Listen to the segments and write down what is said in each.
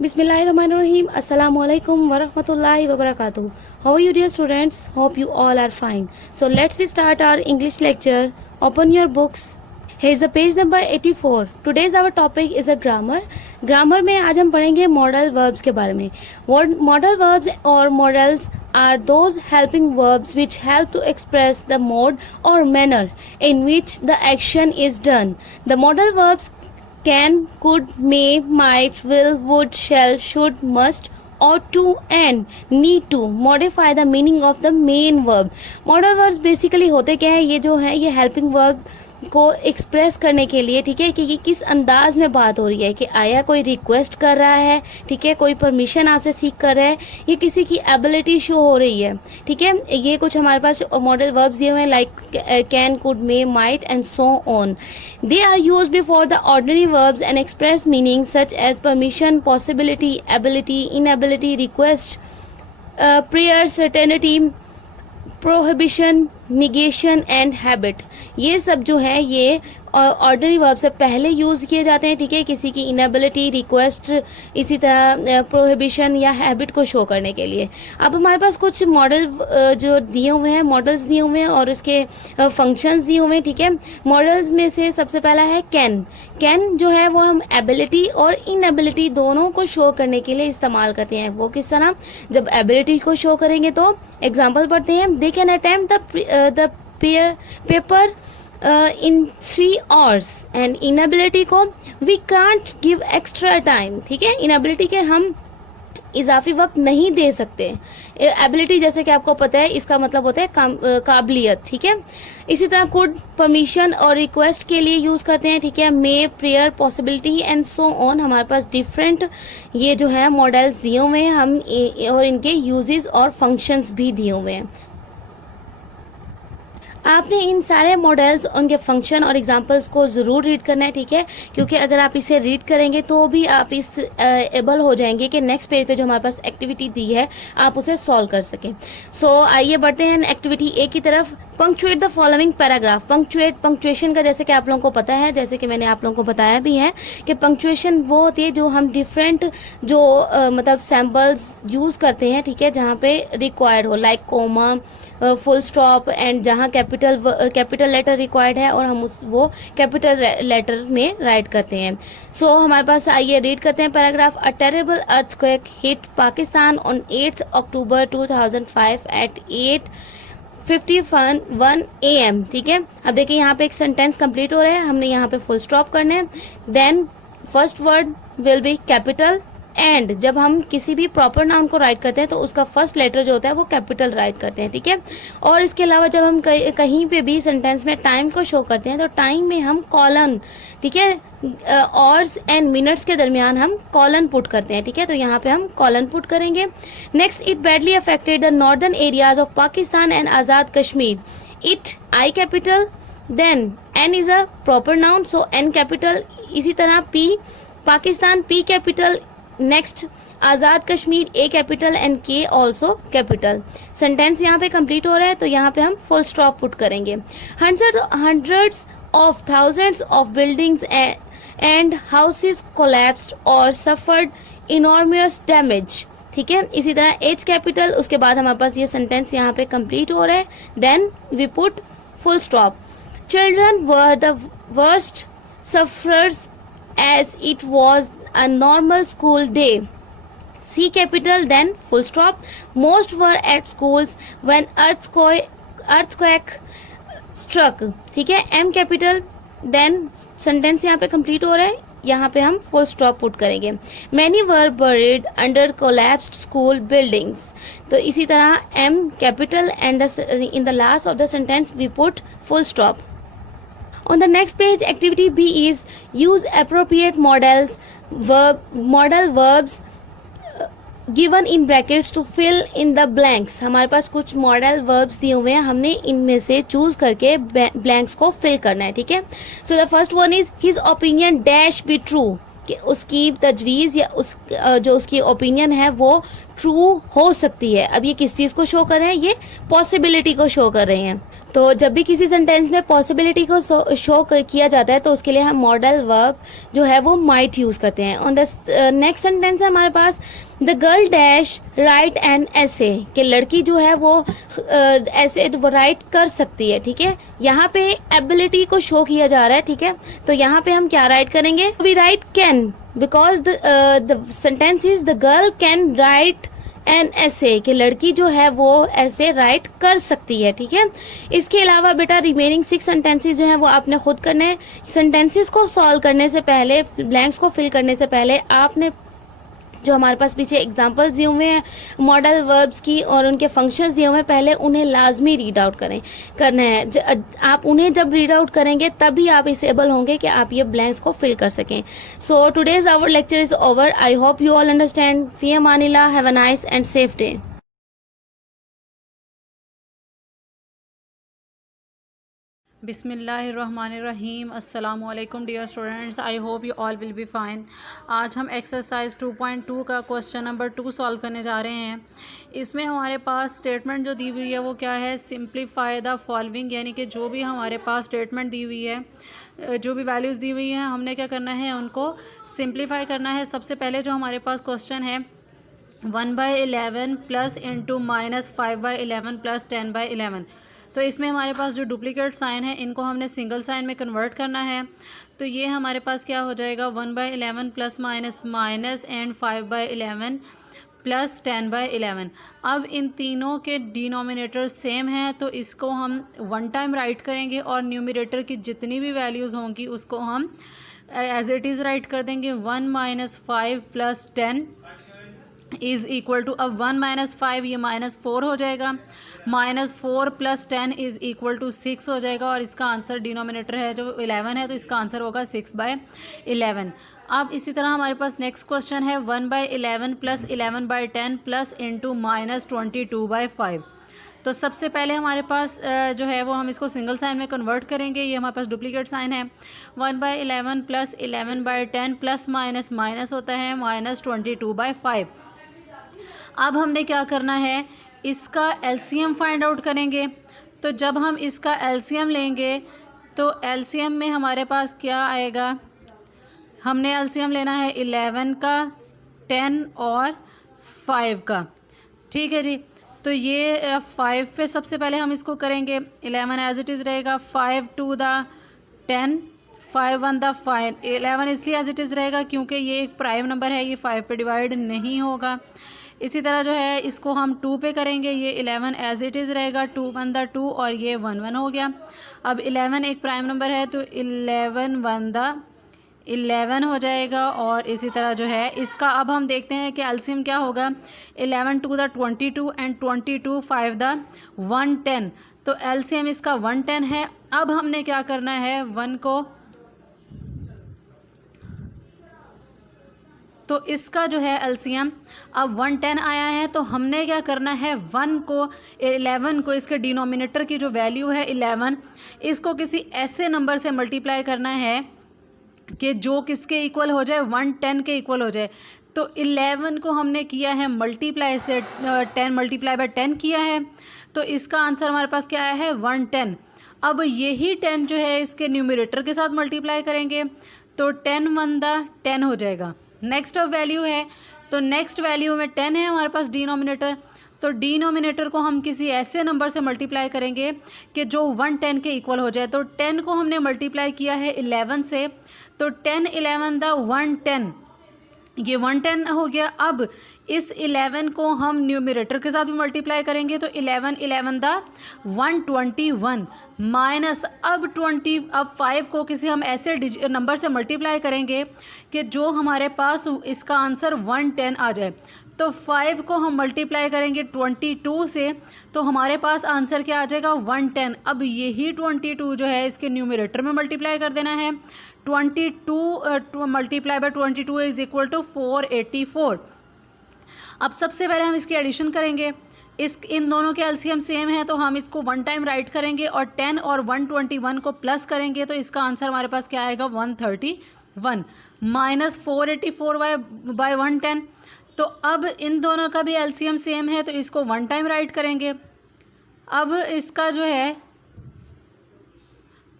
Bismillahirrahmanirrahim. Assalamu alaikum wa rahmatullahi wa barakatuh. How are you, dear students? Hope you all are fine. So let's we start our English lecture. Open your books. Here is the page number 84. Today's our topic is a grammar. Grammar में आज हम पढ़ेंगे modal verbs के बारे में. Modal verbs or modals are those helping verbs which help to express the mode or manner in which the action is done. The modal verbs can, could, may, might, will, would, shall, should, must, ought to and need to modify the meaning of the main verb. Modal verbs basically होते क्या है, ये जो है ये helping verb को express करने के लिए, ठीक है, कि किस अंदाज में बात हो रही है, कि आया कोई रिक्वेस्ट कर रहा है, ठीक है, कोई परमिशन आपसे सीख कर रहा है, ये किसी की एबिलिटी शो हो रही है, ठीक है. ये कुछ हमारे पास मॉडल वर्ब्स दिए हुए हैं like can, could, may, might and so on. They are use before the ordinary verbs and express meaning such as permission, possibility, ability, inability, request, prayer, certainty, prohibition, negation and habit. ये सब जो है ये ordinary verb से पहले use किए जाते हैं, ठीक है, किसी की इनएबिलिटी, रिक्वेस्ट, इसी तरह प्रोहिबिशन या हैबिट को शो करने के लिए. अब हमारे पास कुछ मॉडल जो दिए हुए हैं, मॉडल्स दिए हुए हैं और उसके फंक्शंस दिए हुए हैं, ठीक है. मॉडल्स में से सबसे पहला है कैन. कैन जो है वो हम एबिलिटी और इनएबिलिटी दोनों को शो करने के लिए इस्तेमाल करते हैं. वो किस तरह, जब एबिलिटी को शो करेंगे तो एग्जाम्पल पढ़ते हैं. They can attempt the paper in 3 hours and inability को we can't give extra time, ठीक है. inability के हम इजाफी वक्त नहीं दे सकते. एबिलिटी जैसे कि आपको पता है इसका मतलब होता है काबिलियत, ठीक है. इसी तरह कुड परमिशन और रिक्वेस्ट के लिए यूज़ करते हैं, ठीक है. May, prayer, possibility and so on. हमारे पास डिफरेंट ये जो है मॉडल्स दिए हुए हैं हम और इनके यूजेस और फंक्शंस भी दिए हुए हैं. आपने इन सारे मॉडल्स, उनके फंक्शन और एग्जांपल्स को ज़रूर रीड करना है, ठीक है, क्योंकि अगर आप इसे रीड करेंगे तो भी आप इस एबल हो जाएंगे कि नेक्स्ट पेज पे जो हमारे पास एक्टिविटी दी है आप उसे सॉल्व कर सकें. सो आइए बढ़ते हैं एक्टिविटी ए की तरफ. Punctuate the following paragraph. Punctuate, punctuation का जैसे कि आप लोगों को पता है, जैसे कि मैंने आप लोगों को बताया भी है कि पंक्चुएशन वो होती है जो हम डिफरेंट जो मतलब सैम्पल्स यूज़ करते हैं, ठीक है, जहाँ पे रिक्वायर्ड हो, like comma, full stop and जहाँ कैपिटल लेटर रिक्वायर्ड है और हम वो कैपिटल लेटर में राइट करते हैं. सो हमारे पास आइए रीड करते हैं paragraph. A terrible earthquake hit Pakistan on 8 October 2005 at 8:51 AM, ठीक है. अब देखिए यहाँ पे एक सेंटेंस कंप्लीट हो रहा है, हमने यहाँ पे फुल स्टॉप करना है. Then first word will be capital and जब हम किसी भी प्रॉपर नाउन को राइट करते हैं तो उसका फर्स्ट लेटर जो होता है वो कैपिटल राइट करते हैं, ठीक है. और इसके अलावा जब हम कहीं पे भी सेंटेंस में टाइम को शो करते हैं तो टाइम में हम कॉलन, ठीक है, आवर्स एंड मिनट्स के दरमियान हम कॉलन पुट करते हैं, ठीक है. तो यहाँ पे हम कॉलन पुट करेंगे. Next, it badly affected the northern areas of Pakistan and Azad Kashmir. It I capital, then N is a proper noun so N capital. इसी तरह P Pakistan, P capital. Next Azad Kashmir, A capital and K also capital. Sentence यहाँ पे complete हो रहा है तो यहाँ पे हम फुल स्टॉप पुट करेंगे. Hundreds of thousands of buildings and houses collapsed और सफर्ड इनॉर्मस डैमेज, ठीक है. इसी तरह एच कैपिटल. उसके बाद हमारे पास ये सेंटेंस यहाँ पे कंप्लीट हो रहा है. Then we put full stop. Children were the worst sufferers as it was a normal school day. C capital, then full stop. Most were at schools when earthquake struck, ठीक है. M capital, then sentence यहाँ पे complete हो रहा है, यहाँ पे हम full stop put करेंगे. Many were buried under collapsed school buildings. तो इसी तरह M capital and in the last of the sentence we put full stop. On the next page, activity B is use appropriate modal verbs given in brackets to fill in the blanks. हमारे पास कुछ modal verbs दिए हुए हैं, हमने इनमें से choose करके blanks को फिल करना है, ठीक है. So the first one is his opinion dash be true, कि उसकी तजवीज़ या जो उसकी ओपिनियन है वो ट्रू हो सकती है। अब ये किस चीज़ को शो कर रहे हैं, ये पॉसिबिलिटी को शो कर रहे हैं। तो जब भी किसी सेंटेंस में पॉसिबिलिटी को शो किया जाता है तो उसके लिए हम मॉडल वर्ब जो है वो माइट यूज़ करते हैं। ऑन द नेक्स्ट सेंटेंस है हमारे पास, the girl dash write an essay, कि लड़की जो है वो ऐसे राइट कर सकती है। ठीक है, यहाँ पे एबिलिटी को शो किया जा रहा है। ठीक है, तो यहाँ पे हम क्या राइट करेंगे, we write can, because the sentence is the girl can write an essay, कि लड़की जो है वो ऐसे राइट कर सकती है। ठीक है, इसके अलावा बेटा रिमेनिंग 6 सेंटेंसेस जो हैं वो आपने खुद करने। सेंटेंसेस को सॉल्व करने से पहले, ब्लैंक्स को फिल करने से पहले आपने जो हमारे पास पीछे एग्जांपल्स दिए हुए हैं मॉडल वर्ब्स की और उनके फंक्शंस दिए हुए हैं, पहले उन्हें लाजमी रीड आउट करना है। आप उन्हें जब रीड आउट करेंगे तभी आप इस एबल होंगे कि आप ये ब्लैंक्स को फिल कर सकें। So today's our lecture is over. I hope you all understand. फी अमानिल्लाह, have a nice and safe day. बिस्मिल्लाहिर्रहमानिर्रहीम। अस्सलाम वालेकुम dear students, I hope you all will be fine. आज हम एक्सरसाइज 2.2 का क्वेश्चन नंबर 2 सॉल्व करने जा रहे हैं। इसमें हमारे पास स्टेटमेंट जो दी हुई है वो क्या है, सिंप्लीफाई द फॉलोइंग, यानी कि जो भी हमारे पास स्टेटमेंट दी हुई है, जो भी वैल्यूज़ दी हुई हैं, हमने क्या करना है, उनको सिंप्लीफाई करना है। सबसे पहले जो हमारे पास क्वेश्चन है 1/11 प्लस इंटू -5/11 प्लस 10/11, तो इसमें हमारे पास जो डुप्लीकेट साइन है इनको हमने सिंगल साइन में कन्वर्ट करना है। तो ये हमारे पास क्या हो जाएगा, 1/11 plus minus minus and 5/11 plus 10/11। अब इन तीनों के डिनोमिनेटर सेम हैं तो इसको हम वन टाइम राइट करेंगे और न्यूमरेटर की जितनी भी वैल्यूज़ होंगी उसको हम एज इट इज़ राइट कर देंगे। 1 - 5 प्लस 10 इज़ इक्वल टू, अब 1 - 5 ये -4 हो जाएगा, -4 प्लस 10 इज़ इक्वल टू 6 हो जाएगा, और इसका आंसर डिनोमिनेटर है जो 11 है तो इसका आंसर होगा 6/11। अब इसी तरह हमारे पास नेक्स्ट क्वेश्चन है 1/11 प्लस 11/10 प्लस इंटू -22/5। तो सबसे पहले हमारे पास जो है वो हम इसको सिंगल साइन में कन्वर्ट करेंगे। ये हमारे पास डुप्लीकेट साइन है। 1/11 प्लस 11/10 प्लस माइनस माइनस होता है -22/5। अब हमने क्या करना है, इसका एलसीएम फाइंड आउट करेंगे। तो जब हम इसका एलसीएम लेंगे तो एलसीएम में हमारे पास क्या आएगा, हमने एलसीएम लेना है 11 का, 10 और 5 का। ठीक है जी, तो ये 5 पे सबसे पहले हम इसको करेंगे, 11 एज इट इज़ रहेगा, 5 2 द 10, 5 1 द 5। 11 इसलिए एज इट इज़ रहेगा क्योंकि ये एक प्राइम नंबर है, ये 5 पे डिवाइड नहीं होगा। इसी तरह जो है इसको हम 2 पे करेंगे, ये 11 एज इट इज़ रहेगा, 2 1 द 2 और ये 1 1 हो गया। अब 11 एक प्राइम नंबर है तो 11 1 द 11 हो जाएगा। और इसी तरह जो है इसका अब हम देखते हैं कि एलसीएम क्या होगा, 11 2 द 22 एंड 22 5 द 110, तो एलसीएम इसका 110 है। अब हमने क्या करना है, 1 को, तो इसका जो है एलसीएम अब 110 आया है, तो हमने क्या करना है, 1 को 11 को, इसके डिनोमिनेटर की जो वैल्यू है 11, इसको किसी ऐसे नंबर से मल्टीप्लाई करना है कि जो किसके इक्वल हो जाए, 110 के इक्वल हो जाए। तो 11 को हमने किया है मल्टीप्लाई से 10 मल्टीप्लाई बाय 10 किया है, तो इसका आंसर हमारे पास क्या आया है, 110। अब यही 10 जो है इसके न्यूमरेटर के साथ मल्टीप्लाई करेंगे तो 10 1 द 10 हो जाएगा। नेक्स्ट ऑफ वैल्यू है, तो नेक्स्ट वैल्यू में 10 है हमारे पास डिनोमिनेटर, तो डिनोमिनेटर को हम किसी ऐसे नंबर से मल्टीप्लाई करेंगे कि जो 110 के इक्वल हो जाए। तो 10 को हमने मल्टीप्लाई किया है 11 से, तो 10 11 द 110, ये 110 हो गया। अब इस 11 को हम न्यूमरेटर के साथ भी मल्टीप्लाई करेंगे तो 11 11 द 121 माइनस, अब 5 को किसी हम ऐसे नंबर से मल्टीप्लाई करेंगे कि जो हमारे पास इसका आंसर 110 आ जाए। तो 5 को हम मल्टीप्लाई करेंगे 22 से, तो हमारे पास आंसर क्या आ जाएगा, 110। अब यही 22 जो है इसके न्यूमरेटर में मल्टीप्लाई कर देना है। 22 multiply by 22 is equal to 484। अब सबसे पहले हम इसकी एडिशन करेंगे, इन दोनों के एलसीएम सेम है तो हम इसको 1 टाइम राइट करेंगे और 10 और 121 को प्लस करेंगे तो इसका आंसर हमारे पास क्या आएगा, 131 माइनस 484 बाय 110। तो अब इन दोनों का भी एलसीएम सेम है तो इसको 1 टाइम राइट करेंगे। अब इसका जो है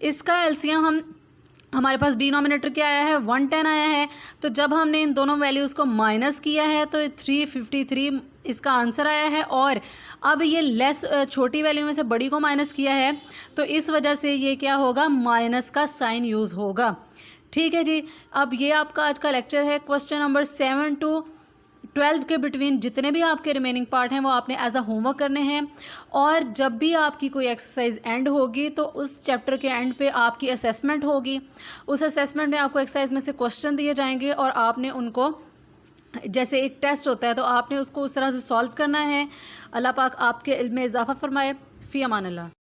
इसका एलसीएम हमारे पास डिनोमिनेटर क्या आया है 110 आया है। तो जब हमने इन दोनों वैल्यूज़ को माइनस किया है तो 353 इसका आंसर आया है। और अब ये लेस छोटी वैल्यू में से बड़ी को माइनस किया है तो इस वजह से ये क्या होगा, माइनस का साइन यूज़ होगा। ठीक है जी। अब ये आपका आज का लेक्चर है। क्वेश्चन नंबर 7 to 12 के बिटवीन जितने भी आपके रिमेनिंग पार्ट हैं वो आपने एज अ होमवर्क करने हैं। और जब भी आपकी कोई एक्सरसाइज एंड होगी तो उस चैप्टर के एंड पे आपकी असेसमेंट होगी। उस असेसमेंट में आपको एक्सरसाइज में से क्वेश्चन दिए जाएंगे और आपने उनको, जैसे एक टेस्ट होता है तो आपने उसको उस तरह से सॉल्व करना है। अल्लाह पाक आपके इल्म में इजाफ़ा फरमाए। फ़ी अमान अल्लाह।